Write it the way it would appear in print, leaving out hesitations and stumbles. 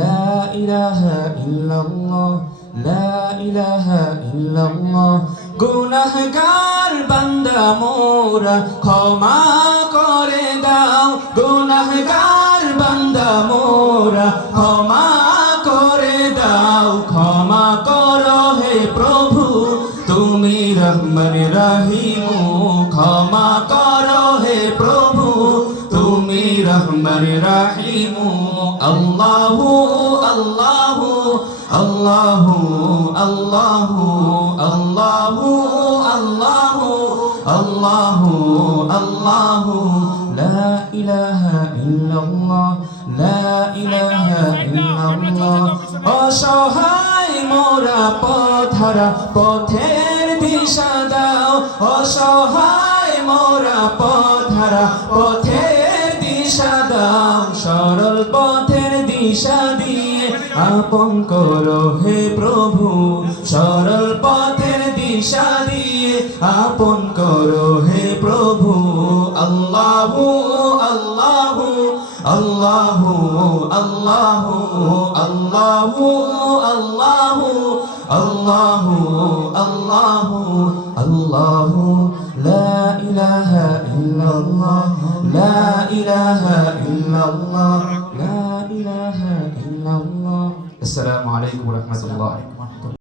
লা ইলাহা ইল্লাল্লাহ লা ইলাহা ইল্লাল্লাহ গুনাহগার বান্দা মোরা ক্ষমা করে দাও গুনাহগার বান্দা মোরা ক্ষমা করে দাও ক্ষমা করো হে প্রভু তুমি রহমান রহিম ক্ষমা করো হে প্রভু তুমি রহমান রহিম আল্লাহু আল্লাহু আল্লাহু আল্লাহু আল্লাহু আল্লাহু আল্লাহু আল্লাহু লা ইলাহা ইল্লাল্লাহ লা ইলাহা ইল্লাল্লাহ অসহায় মোরা পথহারা পথের দিশা দাও অসহায় মোরা পথহারা পথের দিশা দাও সরল পথের দিশা দিয়ে আপন করো হে প্রভু সরল পথের দিশা দিয়ে আপন করো হে প্রভু আল্লাহু আল্লাহু আল্লাহু আল্লাহু আল্লাহু আল্লাহু আল্লাহু আল্লাহু আল্লাহু লা ইলাহা ইল্লাল্লাহ লা ইলাহা ইল্লাল্লাহ লা ইলাহা ইল্লাল্লাহ আসসালামু আলাইকুম ওয়া রাহমাতুল্লাহ